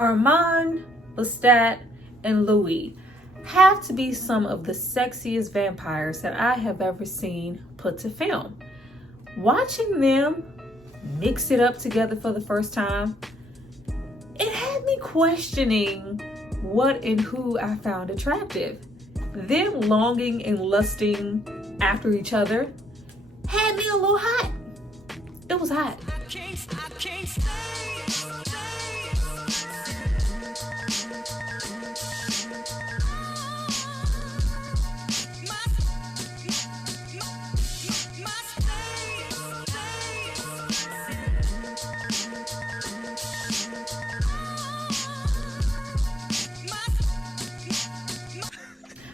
Armand, Lestat, and Louis have to be some of the sexiest vampires that I have ever seen put to film. Watching them mix it up together for the first time, it had me questioning what and who I found attractive. Them longing and lusting after each other had me a little hot. It was hot.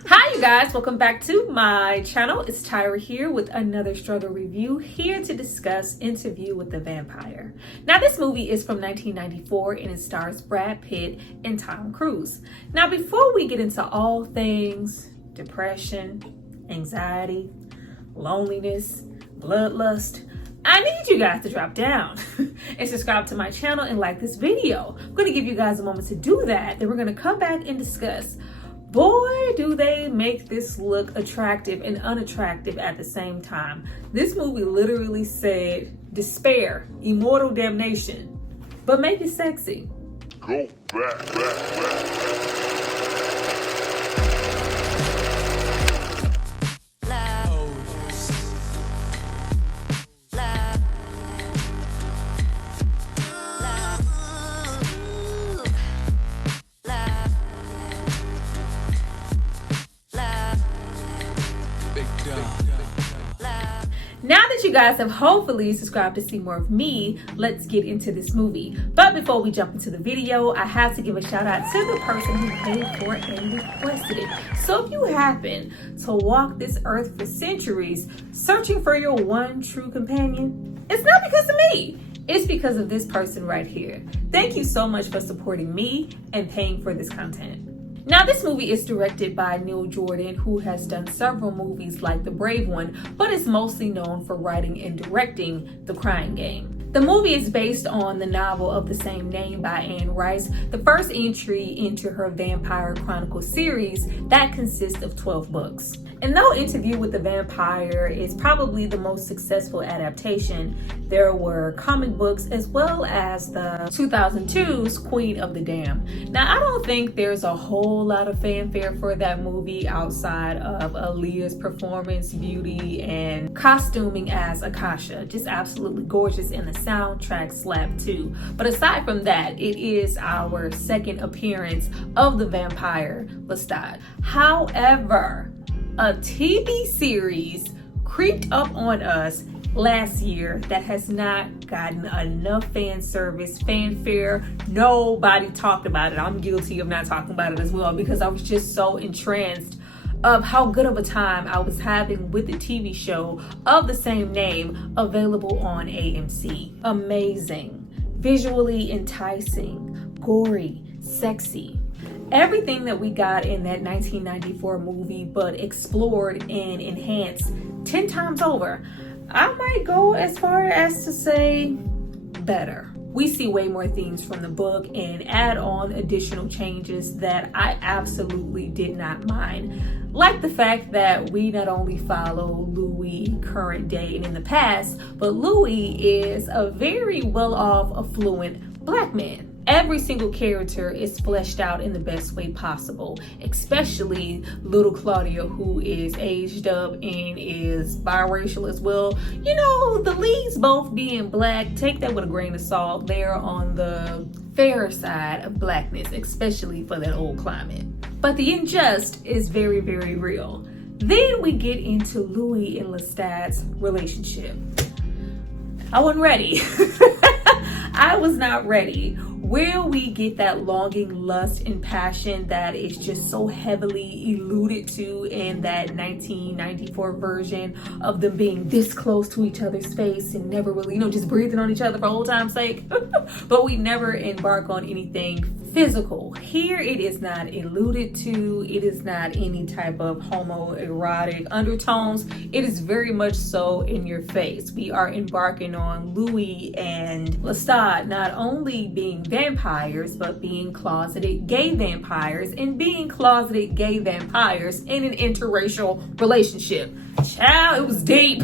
Hi you guys, welcome back to my channel. It's Tyra here with another struggle review, here to discuss Interview with the Vampire. Now this movie is from 1994 and it stars Brad Pitt and Tom Cruise. Now before we get into all things depression, anxiety, loneliness, bloodlust, I need you guys to drop down and subscribe to my channel and like this video. I'm going to give you guys a moment to do that. Then we're going to come back and discuss. Boy, do they make this look attractive and unattractive at the same time. This movie literally said despair, immortal damnation, but make it sexy. Go back. Now that you guys have hopefully subscribed to see more of me, let's get into this movie. But before we jump into the video, I have to give a shout out to the person who paid for it and requested it. So if you happen to walk this earth for centuries searching for your one true companion, it's not because of me. It's because of this person right here. Thank you so much for supporting me and paying for this content. Now this movie is directed by Neil Jordan, who has done several movies like The Brave One, but is mostly known for writing and directing The Crying Game. The movie is based on the novel of the same name by Anne Rice, the first entry into her Vampire Chronicles series that consists of 12 books. And though Interview with the Vampire is probably the most successful adaptation, there were comic books as well as the 2002's Queen of the Damned. Now, I don't think there's a whole lot of fanfare for that movie outside of Aaliyah's performance, beauty, and costuming as Akasha. Just absolutely gorgeous, and the soundtrack slapped too. But aside from that, it is our second appearance of the vampire Lestat. However, a TV series creeped up on us last year that has not gotten enough fan service, fanfare. Nobody talked about it. I'm guilty of not talking about it as well because I was just so entranced of how good of a time I was having with the TV show of the same name available on AMC. Amazing, visually enticing, gory, sexy. Everything that we got in that 1994 movie, but explored and enhanced 10 times over. I might go as far as to say better. We see way more themes from the book and add on additional changes that I absolutely did not mind. Like the fact that we not only follow Louis current day and in the past, but Louis is a very well-off, affluent black man. Every single character is fleshed out in the best way possible, especially little Claudia, who is aged up and is biracial as well. You know, the leads both being black, take that with a grain of salt. They're on the fairer side of blackness, especially for that old climate. But the unjust is very, very real. Then we get into Louis and Lestat's relationship. I wasn't ready. I was not ready. Will we get that longing, lust, and passion that is just so heavily alluded to in that 1994 version of them being this close to each other's face and never really, just breathing on each other for old time's sake? But we never embark on anything physical. Here it is not alluded to. It is not any type of homoerotic undertones. It is very much so in your face. We are embarking on Louis and Lestat not only being vampires, but being closeted gay vampires and being closeted gay vampires in an interracial relationship. Child, it was deep.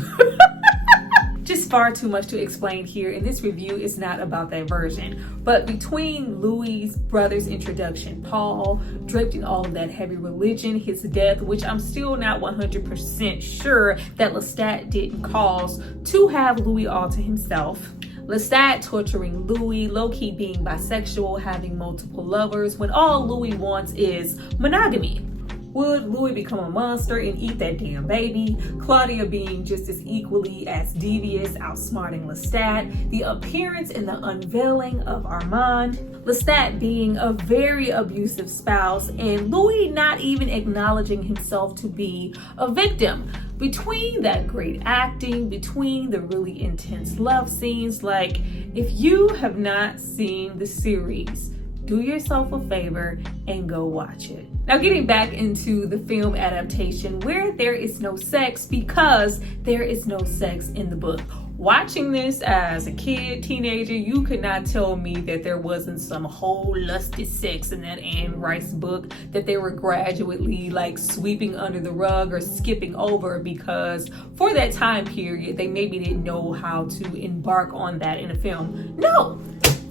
Just far too much to explain here, and this review is not about that version. But between Louis's brother's introduction, Paul, draped in all of that heavy religion, his death, which I'm still not 100% sure that Lestat didn't cause to have Louis all to himself. Lestat torturing Louis, low-key being bisexual, having multiple lovers, when all Louis wants is monogamy. Would Louis become a monster and eat that damn baby? Claudia being just as equally as devious, outsmarting Lestat. The appearance and the unveiling of Armand. Lestat being a very abusive spouse, and Louis not even acknowledging himself to be a victim. Between that great acting, between the really intense love scenes, like, if you have not seen the series, do yourself a favor and go watch it. Now, getting back into the film adaptation, where there is no sex because there is no sex in the book. Watching this as a kid, teenager, you could not tell me that there wasn't some whole lusty sex in that Anne Rice book that they were gradually like sweeping under the rug or skipping over, because for that time period, they maybe didn't know how to embark on that in a film. No!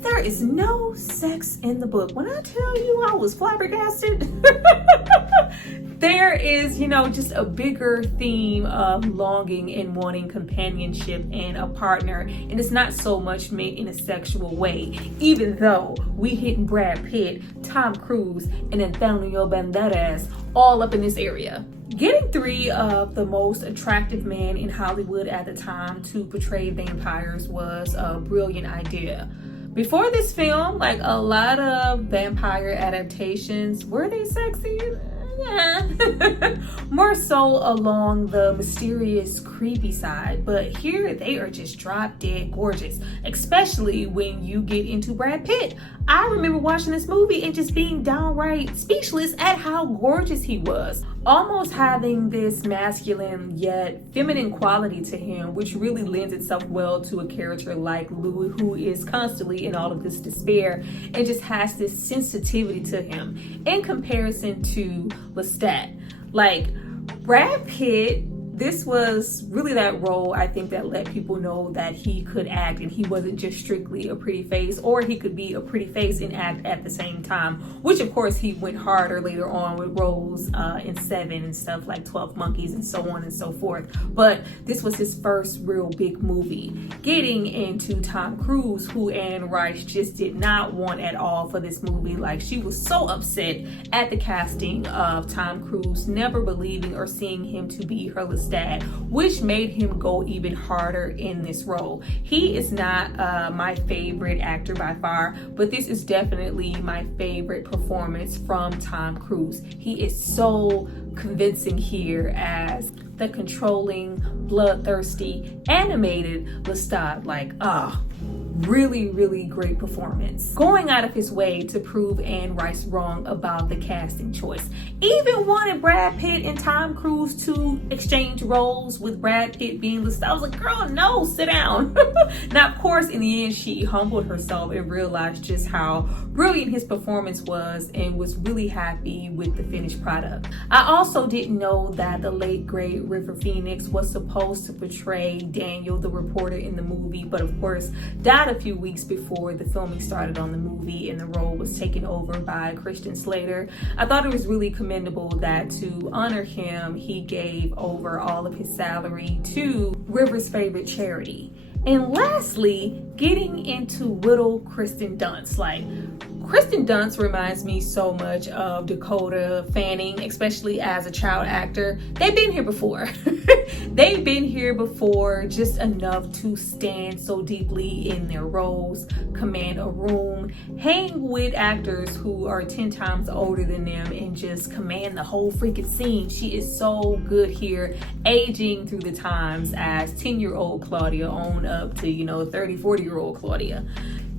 There is no sex in the book. When I tell you I was flabbergasted, there is, just a bigger theme of longing and wanting companionship and a partner. And it's not so much meant in a sexual way, even though we hitting Brad Pitt, Tom Cruise, and Antonio Banderas all up in this area. Getting 3 of the most attractive men in Hollywood at the time to portray vampires was a brilliant idea. Before this film, like a lot of vampire adaptations, were they sexy? Yeah. More so along the mysterious, creepy side, but here they are just drop dead gorgeous, especially when you get into Brad Pitt. I remember watching this movie and just being downright speechless at how gorgeous he was, almost having this masculine yet feminine quality to him, which really lends itself well to a character like Louis, who is constantly in all of this despair and just has this sensitivity to him in comparison to Lestat. Like, Brad Pitt, this was really that role, I think, that let people know that he could act and he wasn't just strictly a pretty face, or he could be a pretty face and act at the same time, which of course he went harder later on with roles in Seven and stuff like 12 Monkeys and so on and so forth. But this was his first real big movie. Getting into Tom Cruise, who Anne Rice just did not want at all for this movie. Like, she was so upset at the casting of Tom Cruise, never believing or seeing him to be her Lestat, which made him go even harder in this role. He is not my favorite actor by far, but this is definitely my favorite performance from Tom Cruise. He is so convincing here as the controlling, bloodthirsty, animated Lestat. Like, really, really great performance. Going out of his way to prove Anne Rice wrong about the casting choice. Even wanted Brad Pitt and Tom Cruise to exchange roles, with Brad Pitt being Lestat. I was like, girl, no, sit down. Now, of course, in the end, she humbled herself and realized just how brilliant his performance was and was really happy with the finished product. I also didn't know that the late, great River Phoenix was supposed to portray Daniel, the reporter in the movie, but of course, died a few weeks before the filming started on the movie and the role was taken over by Kirsten Slater. I thought it was really commendable that to honor him, he gave over all of his salary to River's favorite charity. And lastly, getting into little Kirsten Dunst. Like, Kirsten Dunst reminds me so much of Dakota Fanning, especially as a child actor. They've been here before. They've been here before, just enough to stand so deeply in their roles, command a room, hang with actors who are 10 times older than them, and just command the whole freaking scene. She is so good here, aging through the times as 10-year-old Claudia on up to, 30, 40-year-old Claudia.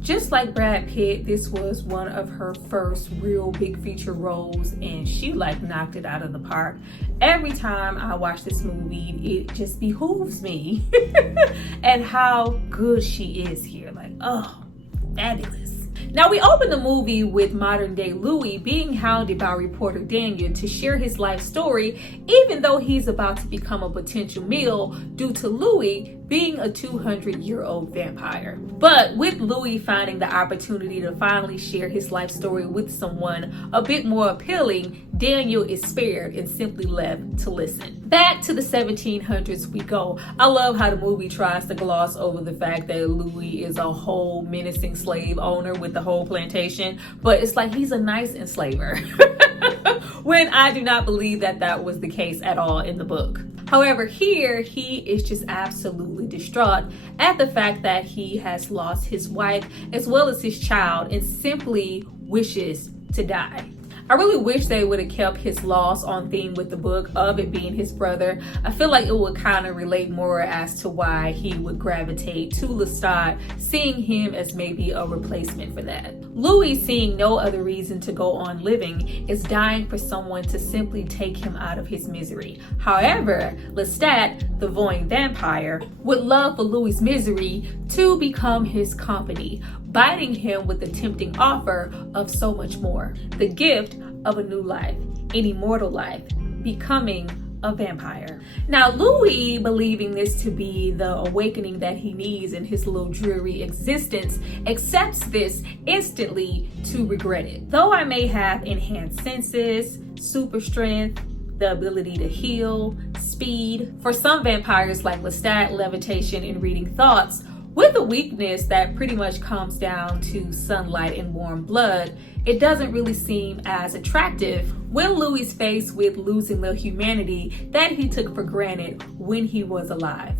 Just like Brad Pitt, this was one of her first real big feature roles, and she knocked it out of the park. Every time I watch this movie, it just behooves me and how good she is here. Like, oh, fabulous. Now, we open the movie with modern day Louis being hounded by reporter Daniel to share his life story, even though he's about to become a potential meal due to Louis being a 200-year-old vampire. But with Louis finding the opportunity to finally share his life story with someone a bit more appealing, Daniel is spared and simply left to listen. Back to the 1700s we go. I love how the movie tries to gloss over the fact that Louis is a whole menacing slave owner with the whole plantation, but it's like he's a nice enslaver. When I do not believe that that was the case at all in the book. However, here he is just absolutely distraught at the fact that he has lost his wife as well as his child and simply wishes to die. I really wish they would have kept his loss on theme with the book of it being his brother. I feel like it would kind of relate more as to why he would gravitate to Lestat, seeing him as maybe a replacement for that. Louis, seeing no other reason to go on living, is dying for someone to simply take him out of his misery. However, Lestat, the voying vampire, would love for Louis' misery to become his company, biting him with the tempting offer of so much more. The gift of a new life, an immortal life, becoming a vampire. Now, Louis, believing this to be the awakening that he needs in his little dreary existence, accepts this instantly to regret it. Though I may have enhanced senses, super strength, the ability to heal, speed, for some vampires like Lestat, levitation, and reading thoughts, with a weakness that pretty much comes down to sunlight and warm blood, it doesn't really seem as attractive when Louis is faced with losing the humanity that he took for granted when he was alive.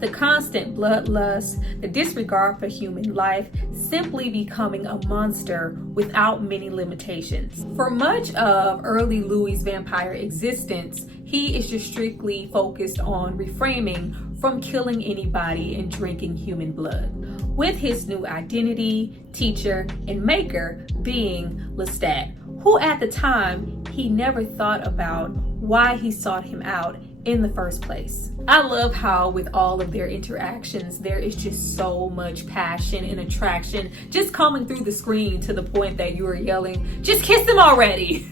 The constant bloodlust, the disregard for human life, simply becoming a monster without many limitations. For much of early Louis' vampire existence, he is just strictly focused on refraining from killing anybody and drinking human blood, with his new identity, teacher, and maker being Lestat, who at the time he never thought about why he sought him out in the first place. I love how with all of their interactions, there is just so much passion and attraction just coming through the screen to the point that you are yelling, just kiss them already.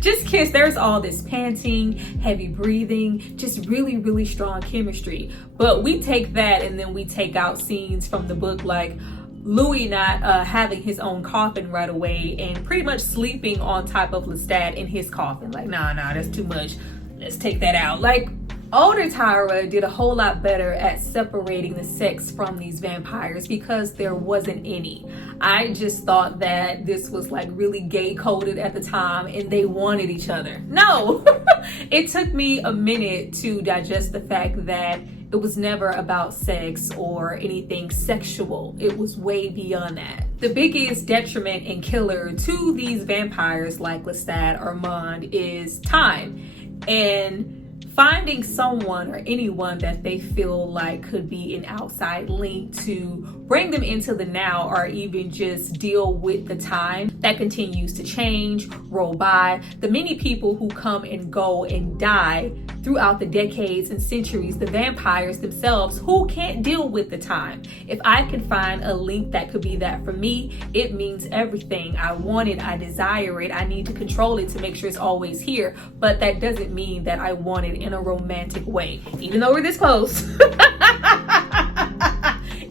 Just kiss. There's all this panting, heavy breathing, just really, really strong chemistry. But we take that and then we take out scenes from the book like Louis not having his own coffin right away and pretty much sleeping on top of Lestat in his coffin. Like, nah, that's too much. Let's take that out. Like, older Tyra did a whole lot better at separating the sex from these vampires because there wasn't any. I just thought that this was like really gay coded at the time and they wanted each other. No, it took me a minute to digest the fact that it was never about sex or anything sexual. It was way beyond that. The biggest detriment and killer to these vampires like Lestat, Armand, is time. And finding someone or anyone that they feel like could be an outside link to bring them into the now or even just deal with the time that continues to change, roll by, the many people who come and go and die throughout the decades and centuries, the vampires themselves who can't deal with the time. If I can find a link that could be that for me, it means everything. I want it, I desire it, I need to control it to make sure it's always here, but that doesn't mean that I want it in a romantic way, even though we're this close.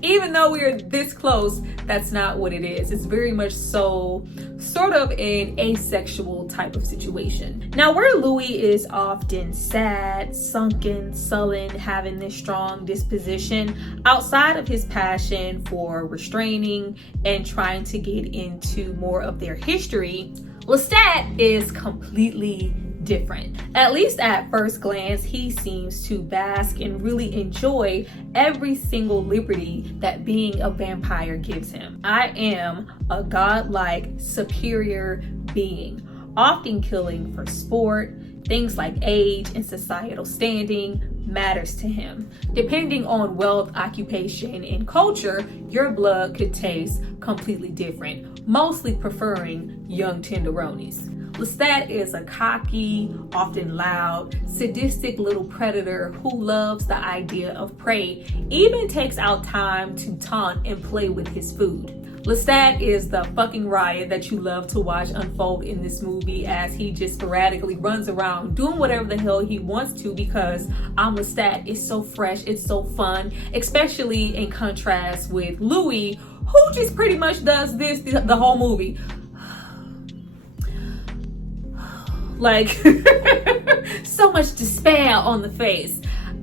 Even though we're this close, that's not what it is. It's very much so sort of an asexual type of situation. Now, where Louis is often sad, sunken, sullen, having this strong disposition, outside of his passion for restraining and trying to get into more of their history, Lestat is completely different. At least at first glance, he seems to bask and really enjoy every single liberty that being a vampire gives him. I am a godlike, superior being, often killing for sport. Things like age and societal standing matters to him. Depending on wealth, occupation, and culture, your blood could taste completely different, mostly preferring young tenderonis. Lestat is a cocky, often loud, sadistic little predator who loves the idea of prey, even takes out time to taunt and play with his food. Lestat is the fucking riot that you love to watch unfold in this movie, as he just sporadically runs around doing whatever the hell he wants to, because Lestat is so fresh, it's so fun, especially in contrast with Louis, who just pretty much does this the whole movie. Like, so much despair on the face.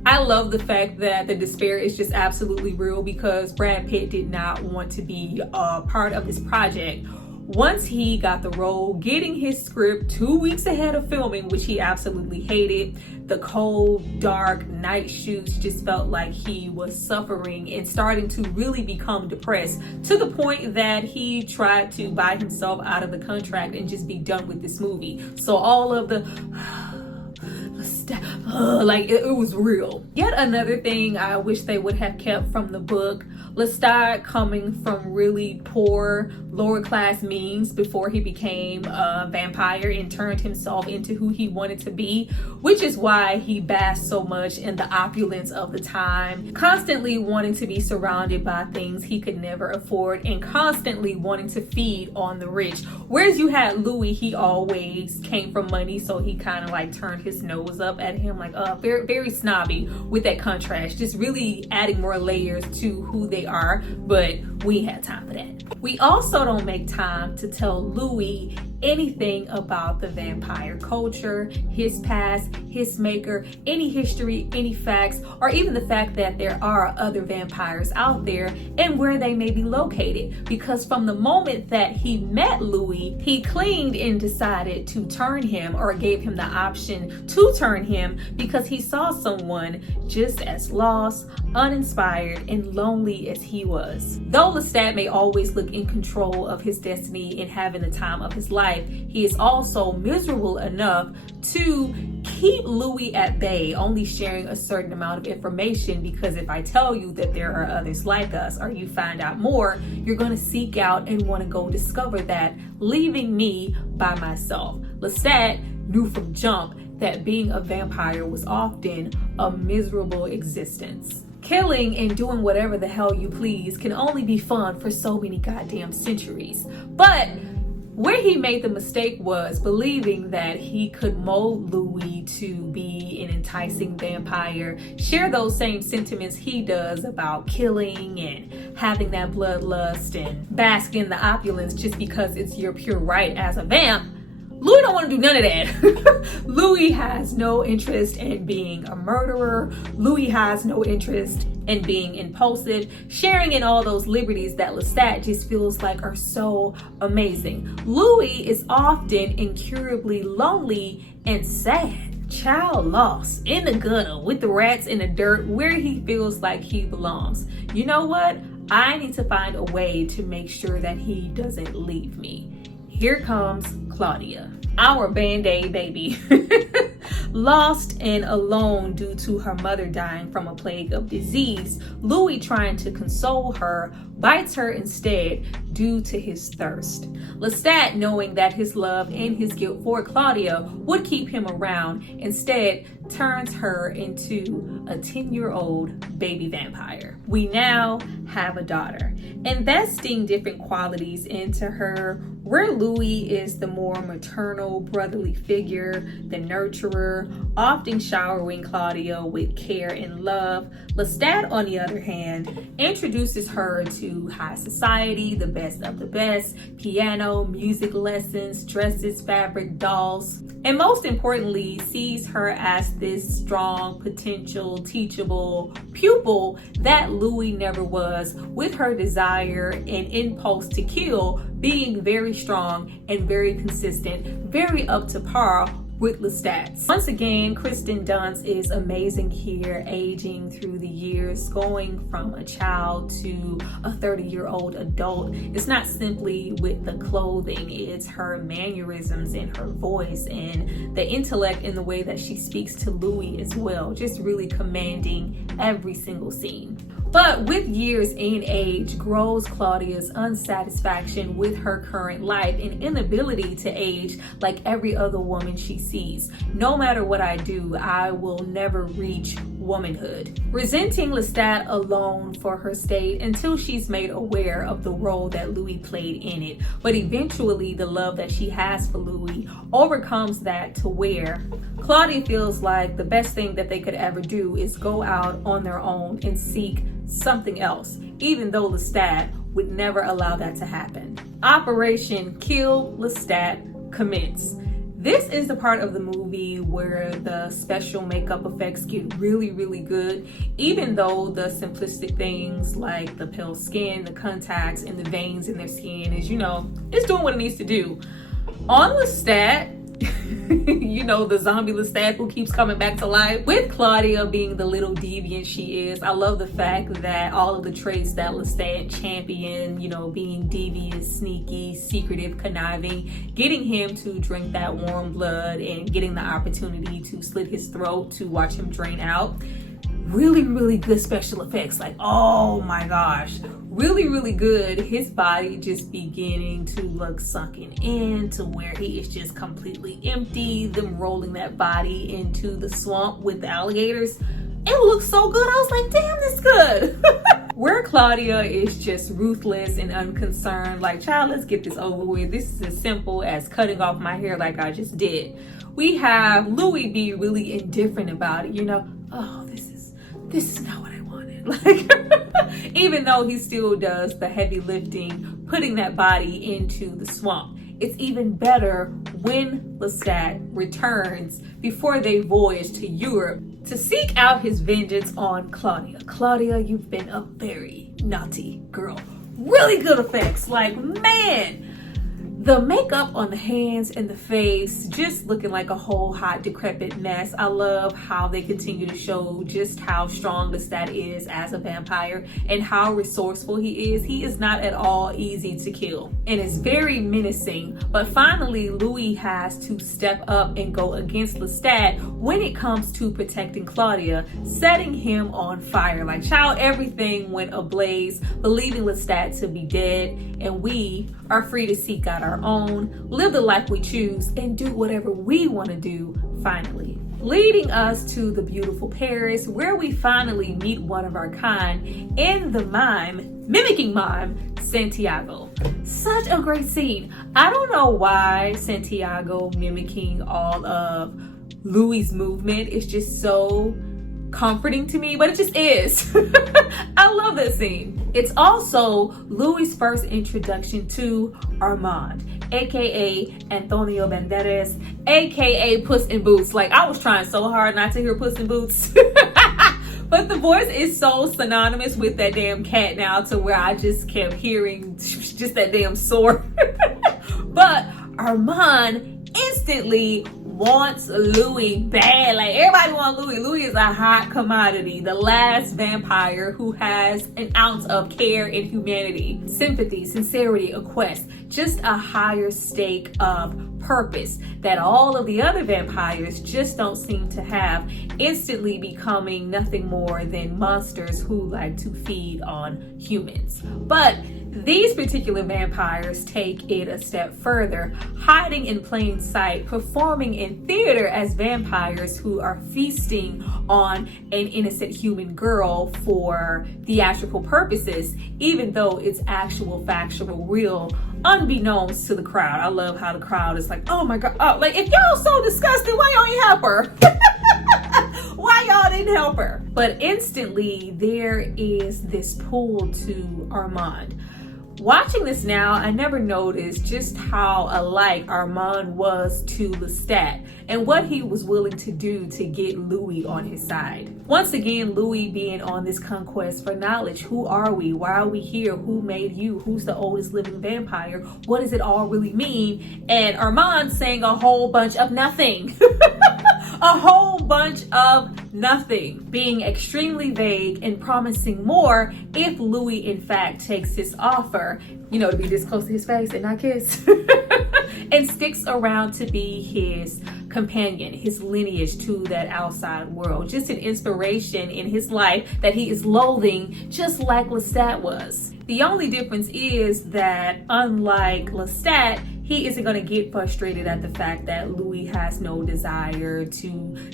I love the fact that the despair is just absolutely real, because Brad Pitt did not want to be a part of this project. Once he got the role, getting his script 2 weeks ahead of filming, which he absolutely hated, the cold, dark night shoots just felt like he was suffering and starting to really become depressed, to the point that he tried to buy himself out of the contract and just be done with this movie. So all of the like it was real. Yet another thing I wish they would have kept from the book: Lestat coming from really poor, lower class means before he became a vampire and turned himself into who he wanted to be, which is why he basked so much in the opulence of the time, constantly wanting to be surrounded by things he could never afford and constantly wanting to feed on the rich. Whereas you had Louis, he always came from money, so he kind of like turned his nose up at him, like very, very snobby with that contrast, just really adding more layers to who they are, but we ain't had time for that. We also don't make time to tell Louis anything about the vampire culture, his past, his maker, any history, any facts, or even the fact that there are other vampires out there and where they may be located. Because from the moment that he met Louis, he clinged and decided to turn him, or gave him the option to turn him, because he saw someone just as lost, uninspired, and lonely as he was. Though Lestat may always look in control of his destiny and having the time of his life, he is also miserable enough to keep Louis at bay, only sharing a certain amount of information, because if I tell you that there are others like us, or you find out more, you're going to seek out and want to go discover that, leaving me by myself. Lestat knew from jump that being a vampire was often a miserable existence. Killing and doing whatever the hell you please can only be fun for so many goddamn centuries. But where he made the mistake was believing that he could mold Louis to be an enticing vampire, share those same sentiments he does about killing and having that bloodlust and bask in the opulence just because it's your pure right as a vamp. Louis don't want to do none of that. Louis has no interest in being a murderer. Louis has no interest in being impulsive, sharing in all those liberties that Lestat just feels like are so amazing. Louis is often incurably lonely and sad, child lost in the gutter with the rats in the dirt, where he feels like he belongs. You know what? I need to find a way to make sure that he doesn't leave me. Here comes Claudia, our Band-Aid baby. Lost and alone due to her mother dying from a plague of disease, Louis, trying to console her, bites her instead due to his thirst. Lestat, knowing that his love and his guilt for Claudia would keep him around, instead turns her into a 10-year-old baby vampire. We now have a daughter, investing different qualities into her, where Louis is the more maternal, brotherly figure, the nurturer, often showering Claudia with care and love. Lestat, on the other hand, introduces her to high society, the best of the best, piano, music lessons, dresses, fabric, dolls, and most importantly, sees her as this strong, potential, teachable pupil that Louis never was, with her desire and impulse to kill being very strong and very consistent, very up to par with Lestat's. Once again, Kirsten Dunst is amazing here, aging through the years, going from a child to a 30-year-old adult. It's not simply with the clothing, it's her mannerisms and her voice and the intellect in the way that she speaks to Louis as well, just really commanding every single scene. But with years and age grows Claudia's unsatisfaction with her current life and inability to age like every other woman she sees. No matter what I do, I will never reach womanhood, resenting Lestat alone for her state until she's made aware of the role that Louis played in it. But eventually the love that she has for Louis overcomes that to where Claudia feels like the best thing that they could ever do is go out on their own and seek something else, even though Lestat would never allow that to happen. Operation Kill Lestat commence. This is the part of the movie where the special makeup effects get really, really good, even though the simplistic things like the pale skin, the contacts, and the veins in their skin is, it's doing what it needs to do. On Lestat, the zombie Lestat who keeps coming back to life, with Claudia being the little deviant she is. I love the fact that all of the traits that Lestat championed, being devious, sneaky, secretive, conniving, getting him to drink that warm blood and getting the opportunity to slit his throat to watch him drain out. Really, really good special effects. Like, oh my gosh, really, really good. His body just beginning to look sunken in to where he is just completely empty. Them rolling that body into the swamp with the alligators. It looks so good. I was like, damn, this good. Where Claudia is just ruthless and unconcerned. Like, child, let's get this over with. This is as simple as cutting off my hair like I just did. We have Louis be really indifferent about it. Oh, this is not what I wanted. Like, even though he still does the heavy lifting, putting that body into the swamp. It's even better when Lestat returns before they voyage to Europe to seek out his vengeance on Claudia. Claudia, you've been a very naughty girl. Really good effects. Like, man, the makeup on the hands and the face just looking like a whole hot decrepit mess. I love how they continue to show just how strong Lestat is as a vampire and how resourceful he is. He is not at all easy to kill and is very menacing. But finally, Louis has to step up and go against Lestat when it comes to protecting Claudia, setting him on fire. Like, child, everything went ablaze, believing Lestat to be dead, and we are free to seek out our own, live the life we choose, and do whatever we want to do finally. Leading us to the beautiful Paris, where we finally meet one of our kind in the mimicking mime, Santiago. Such a great scene. I don't know why Santiago mimicking all of Louis' movement is just so comforting to me, but it just is. I love that scene. It's also Louis' first introduction to Armand, aka Antonio Banderas, aka Puss in Boots. Like, I was trying so hard not to hear Puss in Boots. But the voice is so synonymous with that damn cat now to where I just kept hearing just that damn sword. But Armand instantly wants Louis bad. Like, everybody wants Louis. Louis is a hot commodity. The last vampire who has an ounce of care and humanity, sympathy, sincerity, a quest, just a higher stake of purpose that all of the other vampires just don't seem to have, instantly becoming nothing more than monsters who like to feed on humans. But these particular vampires take it a step further, hiding in plain sight, performing in theater as vampires who are feasting on an innocent human girl for theatrical purposes, even though it's actual, factual, real, unbeknownst to the crowd. I love how the crowd is like, oh my God, oh, like, if y'all so disgusting, why y'all ain't help her? Why y'all didn't help her? But instantly there is this pull to Armand. Watching this now, I never noticed just how alike Armand was to Lestat and what he was willing to do to get Louis on his side. Once again, Louis being on this conquest for knowledge. Who are we? Why are we here? Who made you? Who's the oldest living vampire? What does it all really mean? And Armand saying a whole bunch of nothing. A whole bunch of nothing, being extremely vague and promising more if Louis in fact takes his offer, to be this close to his face and not kiss, and sticks around to be his companion, his lineage to that outside world. Just an inspiration in his life that he is loathing, just like Lestat was. The only difference is that unlike Lestat, he isn't going to get frustrated at the fact that Louis has no desire to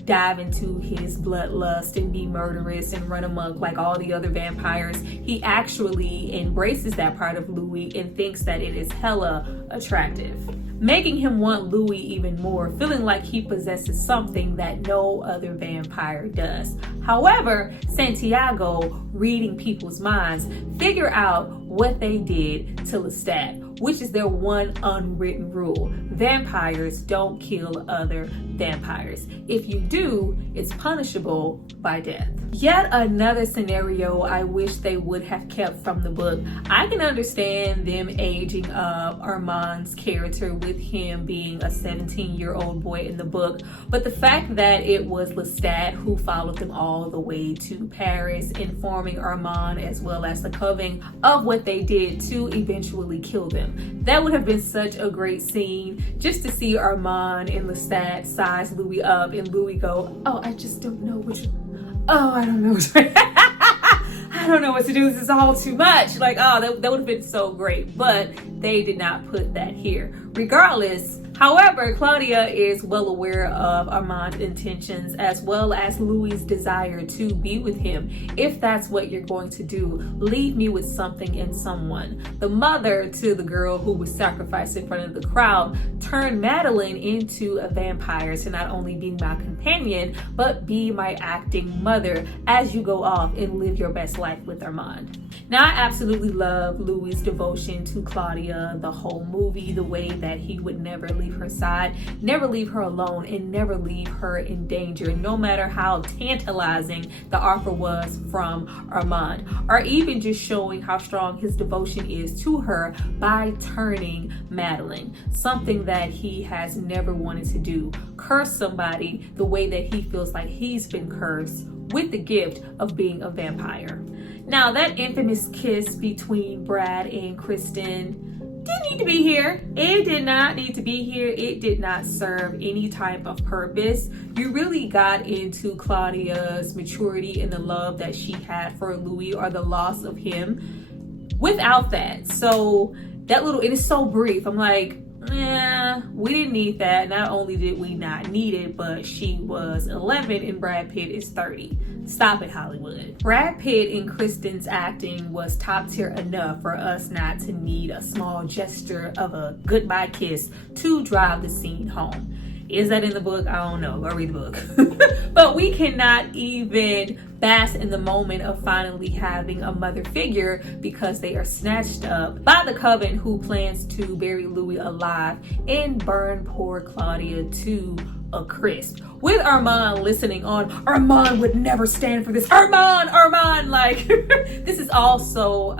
dive into his bloodlust and be murderous and run amok like all the other vampires. He actually embraces that part of Louis and thinks that it is hella attractive, making him want Louis even more, feeling like he possesses something that no other vampire does. However, Santiago, reading people's minds, figure out what they did to Lestat, which is their one unwritten rule. Vampires don't kill other vampires. If you do, it's punishable by death. Yet another scenario I wish they would have kept from the book. I can understand them aging up Armand's character with him being a 17-year-old boy in the book, but the fact that it was Lestat who followed them all the way to Paris, informing Armand as well as the coven of what they did to eventually kill them. That would have been such a great scene, just to see Armand and Lestat size Louis up and Louis go, oh, I just don't know which, oh, I don't know. I don't know what to do. This is all too much. Like, oh, that would have been so great. But they did not put that here. Regardless, however, Claudia is well aware of Armand's intentions as well as Louis' desire to be with him. If that's what you're going to do, leave me with something and someone. The mother to the girl who was sacrificed in front of the crowd turned Madeline into a vampire to not only be my companion, but be my acting mother as you go off and live your best life with Armand. Now, I absolutely love Louis' devotion to Claudia, the whole movie, the way that he would never leave her side, never leave her alone, and never leave her in danger, no matter how tantalizing the offer was from Armand, or even just showing how strong his devotion is to her by turning Madeline, something that he has never wanted to do, curse somebody the way that he feels like he's been cursed with the gift of being a vampire. Now, that infamous kiss between Brad and Kirsten didn't need to be here. It did not need to be here. It did not serve any type of purpose. You really got into Claudia's maturity and the love that she had for Louis, or the loss of him, without that. So that little, it is so brief. I'm like, we didn't need that. Not only did we not need it, but she was 11 and Brad Pitt is 30. Stop it, Hollywood. Brad Pitt and Kirsten's acting was top tier enough for us not to need a small gesture of a goodbye kiss to drive the scene home. Is that in the book? I don't know. Go read the book. But we cannot even bask in the moment of finally having a mother figure because they are snatched up by the coven, who plans to bury Louis alive and burn poor Claudia to a crisp. With Armand listening on, Armand would never stand for this. Armand, like this is also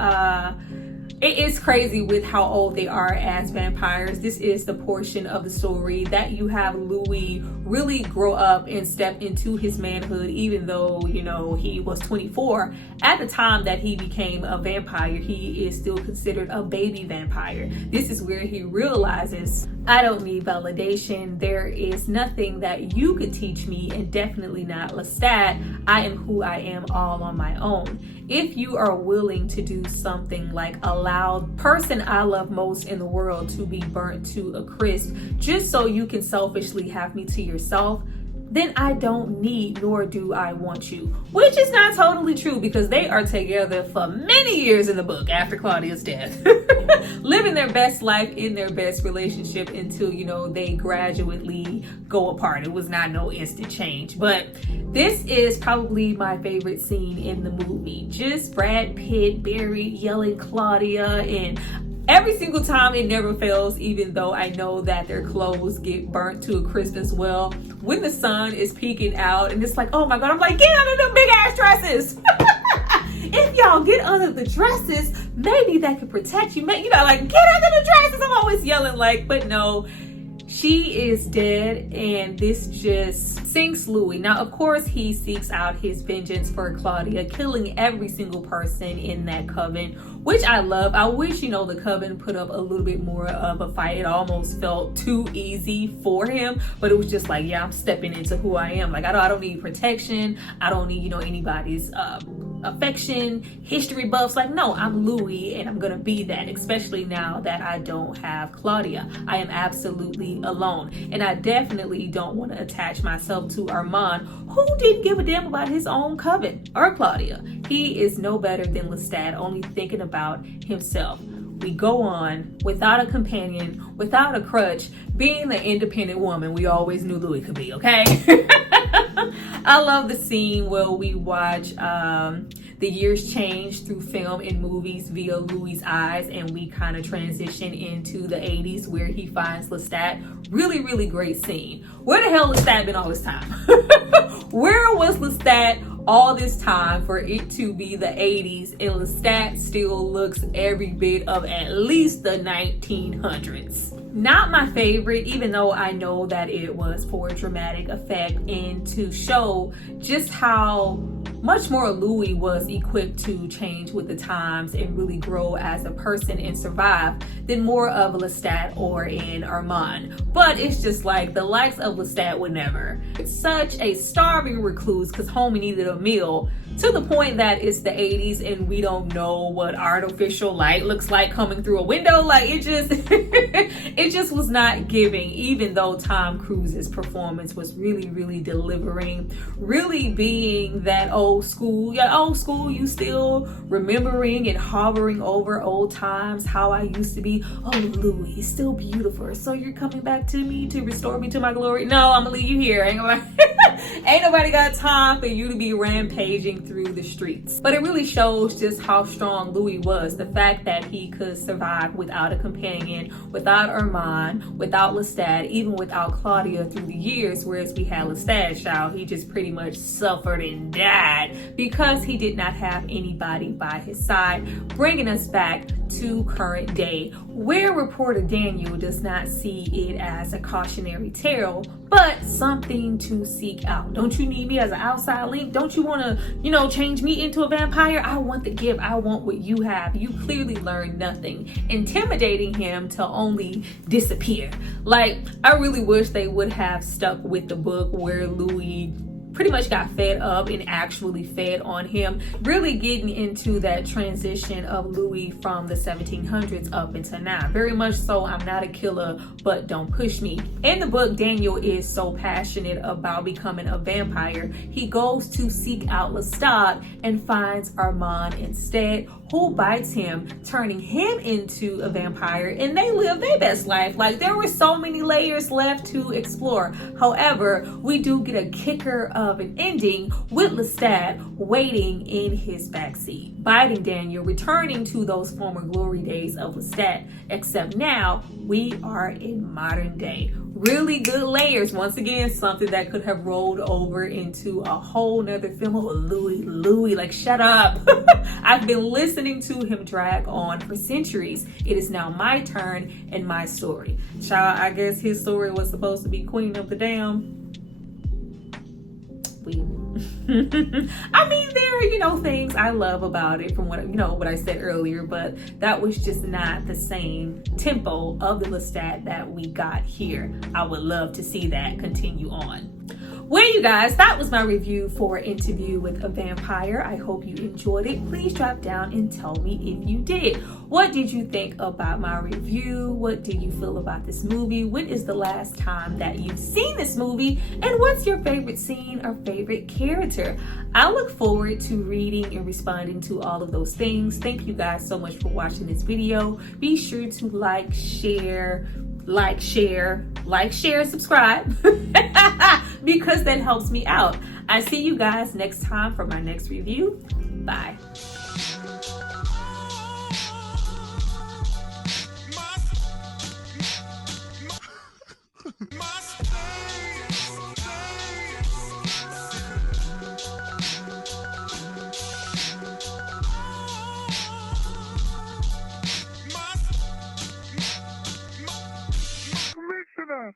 it is crazy with how old they are as vampires. This is the portion of the story that you have Louis really grow up and step into his manhood, even though, you know, he was 24. At the time that he became a vampire, he is still considered a baby vampire. This is where he realizes, I don't need validation. There is nothing that you could teach me, and definitely not Lestat. I am who I am all on my own. If you are willing to do something like allow the person I love most in the world to be burnt to a crisp just so you can selfishly have me to yourself, then I don't need nor do I want you. Which is not totally true, because they are together for many years in the book after Claudia's death. Living their best life in their best relationship until, you know, they gradually go apart. It was not no instant change. But this is probably my favorite scene in the movie. Just Brad Pitt buried yelling Claudia, and every single time it never fails, even though I know that their clothes get burnt to a crisp as well. When the sun is peeking out and it's like, oh my God, I'm like, get under them big ass dresses. If y'all get under the dresses, maybe that could protect you. You know, like, get under the dresses. I'm always yelling, like, but no. She is dead, and this just sinks Louis. Now, of course, he seeks out his vengeance for Claudia, killing every single person in that coven, which I love. I wish, you know, the Coven put up a little bit more of a fight. It almost felt too easy for him, but it was just like, yeah, I'm stepping into who I am. Like, I don't need protection. I don't need, you know, anybody's affection, history buffs. Like, no, I'm Louis and I'm gonna be that, especially now that I don't have Claudia. I am absolutely alone, and I definitely don't want to attach myself to Armand, who didn't give a damn about his own Coven or Claudia. He is no better than Lestat, only thinking about himself. We go on without a companion, without a crutch, being the independent woman we always knew Louis could be, okay? I love the scene where we watch the years change through film and movies via Louis' eyes, and we kind of transition into the 80s where he finds Lestat. Really, really great scene. Where the hell has Lestat been all this time? Where was Lestat all this time for it to be the 80s and Lestat still looks every bit of at least the 1900s? Not my favorite, even though I know that it was for dramatic effect and to show just how much more Louis was equipped to change with the times and really grow as a person and survive than more of Lestat or in Armand. But it's just like the likes of Lestat would never. It's such a starving recluse because homie needed a meal, to the point that it's the 80s and we don't know what artificial light looks like coming through a window. Like, it just it just was not giving, even though Tom Cruise's performance was really, really delivering, really being that old school, you still remembering and hovering over old times, how I used to be. Oh, Louis, still beautiful, so you're coming back to me to restore me to my glory? No, I'm gonna leave you here. Ain't nobody got time for you to be rampaging through the streets. But it really shows just how strong Louis was. The fact that he could survive without a companion, without Armand, without Lestat, even without Claudia through the years, whereas we had Lestat, child, he just pretty much suffered and died because he did not have anybody by his side, bringing us back to current day, where reporter Daniel does not see it as a cautionary tale, but something to seek out. Don't you need me as an outside link? Don't you want to, change me into a vampire? I want the gift. I want what you have. You clearly learned nothing. Intimidating him to only disappear. Like, I really wish they would have stuck with the book where Louis pretty much got fed up and actually fed on him, really getting into that transition of Louis from the 1700s up into now. Very much so, I'm not a killer, but don't push me. In the book, Daniel is so passionate about becoming a vampire, he goes to seek out Lestat and finds Armand instead, who bites him, turning him into a vampire, and they live their best life. Like, there were so many layers left to explore. However, we do get a kicker of an ending with Lestat waiting in his backseat, biting Daniel, returning to those former glory days of Lestat, except now we are in modern day. Really good layers. Once again, something that could have rolled over into a whole nother film. Oh, Louis, like, shut up. I've been listening to him drag on for centuries. It is now my turn and my story. Child, I guess his story was supposed to be Queen of the Damned. I mean, there are, things I love about it from what I said earlier, but that was just not the same tempo of the Lestat that we got here. I would love to see that continue on. Well, you guys, that was my review for Interview with a Vampire. I hope you enjoyed it. Please drop down and tell me if you did. What did you think about my review? What do you feel about this movie? When is the last time that you've seen this movie? And what's your favorite scene or favorite character? I look forward to reading and responding to all of those things. Thank you guys so much for watching this video. Be sure to like, share, subscribe, because that helps me out. I see you guys next time for my next review. Bye. Commissioner!